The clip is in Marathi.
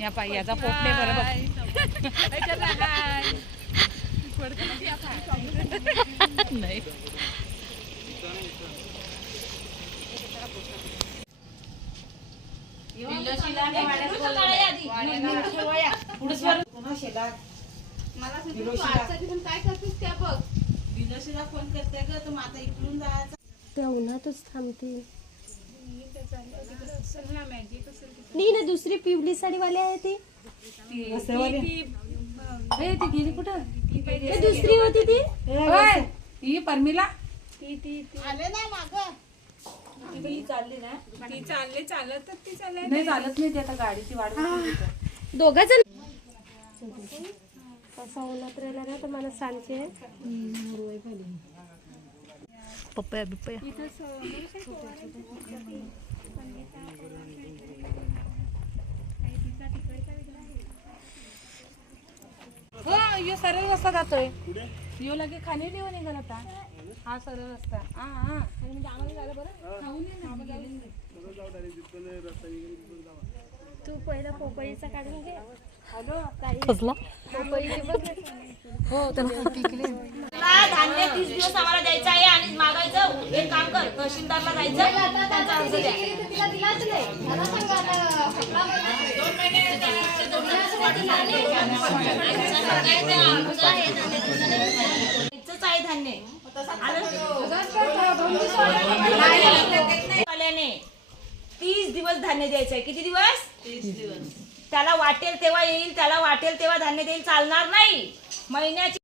या पाय याचा पोट नाही बरोबर नाही फोन करते ग तू आता इकडून जायचं त्या उन्हातच थांबते नाही ना दुसरी पिवली साडीवाली आहे ती गेली कुठं ते दुसरी होती ती ही परमिला आले ना माग ती चालली ना ती चालले चालत ती चालले नाही चालत नाही ती आता गाडीची वाट दोघा जण कसा उन्हात राहिला ना तर मला सांगते पप्पया बिप्पया हो यो सरळ रस्ता जातोय यो लगे खाली देऊ निघाला आता हा सरळ रस्ता हा हा म्हणजे आम्हाला झालं बरं खाऊन ये ना तू पहिला पोपईचा काढून घे हॅलो कसला पोपईची बघ हो तर पिकले धान्य 30 दिवस आम्हाला द्यायचं आहे आणि मागायचं एक काम कर तहसीलदारला जायचं त्यांचा अर्ज द्या आहे धान्य आल्याने 30 दिवस धान्य द्यायचं आहे किती दिवस 30 दिवस त्याला वाटेल तेव्हा येईल त्याला वाटेल तेव्हा धान्य देईल चालणार नाही महिन्याची